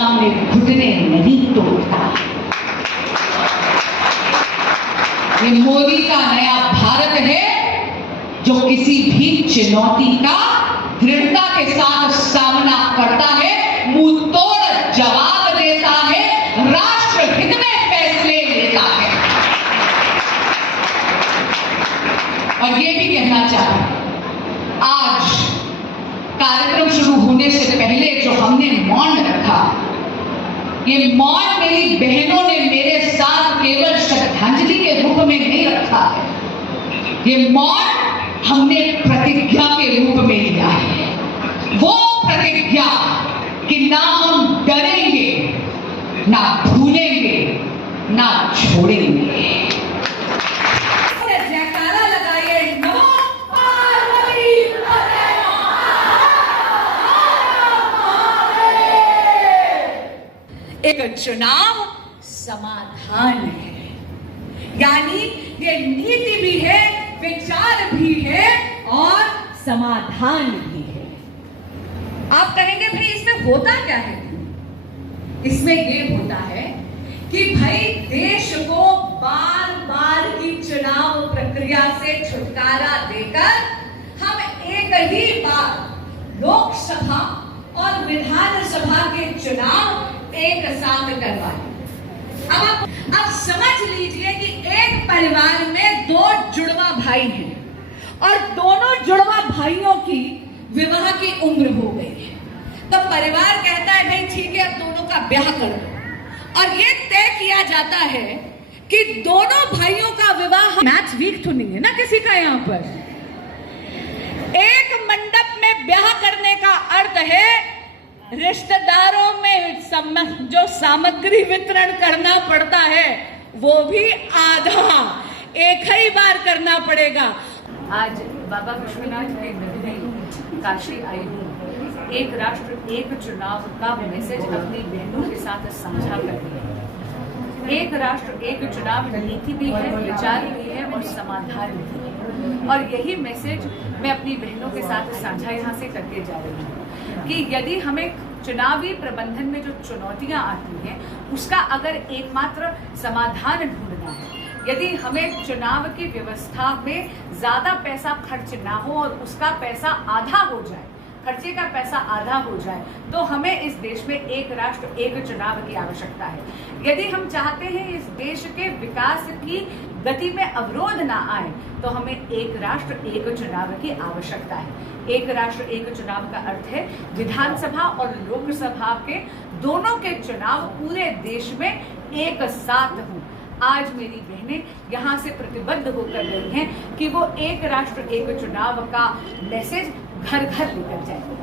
सामने घुटने नहीं तोड़ता। ये मोदी का नया भारत है जो किसी भी चुनौती का दृढ़ता के साथ सामना करता है, मुंह तोड़ जवाब देता है, राष्ट्र हित में फैसले लेता है। और ये भी कहना चाहूं, आज कार्यक्रम शुरू होने से पहले जो हमने मौन रखा, ये मौन मेरी बहनों ने मेरे साथ केवल श्रद्धांजलि के रूप में नहीं रखा है, ये मौन हमने प्रतिज्ञा के रूप में लिया है। वो प्रतिज्ञा कि ना हम डरेंगे, ना भूलेंगे, ना छोड़ेंगे। जयकारा लगाइए, नमो पार्वती पते। एक चुनाव समाधान है, यानी ये नीति भी है, विचार भी है और समाधान भी है। आप कहेंगे भाई इसमें होता क्या है? इसमें ये होता है कि भाई देश को बार बार की चुनाव प्रक्रिया से छुटकारा देकर हम एक ही बार लोकसभा और विधानसभा के चुनाव एक साथ करवाए। अब समझ लीजिए कि एक परिवार में दो जुड़वा भाई हैं और दोनों जुड़वा भाइयों की विवाह की उम्र हो गई है, तो परिवार कहता है भाई ठीक है, अब दोनों का ब्याह कर दो। और ये तय किया जाता है कि दोनों भाइयों का विवाह, मैथ्स वीक तो नहीं है ना किसी का यहाँ पर, एक मंडप में ब्याह करने का अर्थ है रिश्तेदारों में जो सामग्री वितरण करना पड़ता है वो भी आधा एक ही बार करना पड़ेगा। आज बाबा विश्वनाथ के नगरी काशी आई हूँ, एक राष्ट्र एक चुनाव का मैसेज अपनी बहनों के साथ साझा कर दिया। एक राष्ट्र एक चुनाव नीति भी है, विचार भी है और समाधान भी है। और यही मैसेज मैं अपनी बहनों के साथ साझा यहाँ से करके जा रही हूँ कि यदि हमें चुनावी प्रबंधन में जो चुनौतियां आती हैं उसका अगर एकमात्र समाधान ढूंढना है, यदि हमें चुनाव की व्यवस्था में ज्यादा पैसा खर्च ना हो और उसका पैसा आधा हो जाए, खर्चे का पैसा आधा हो जाए, तो हमें इस देश में एक राष्ट्र एक चुनाव की आवश्यकता है। यदि हम चाहते हैं इस देश के विकास की गति में अवरोध ना आए, तो हमें एक राष्ट्र एक चुनाव की आवश्यकता है। एक राष्ट्र एक चुनाव का अर्थ है विधानसभा और लोकसभा के दोनों के चुनाव पूरे देश में एक साथ हों। आज मेरी बहनें यहाँ से प्रतिबद्ध होकर रही हैं कि वो एक राष्ट्र एक चुनाव का मैसेज घर घर लेकर जाए।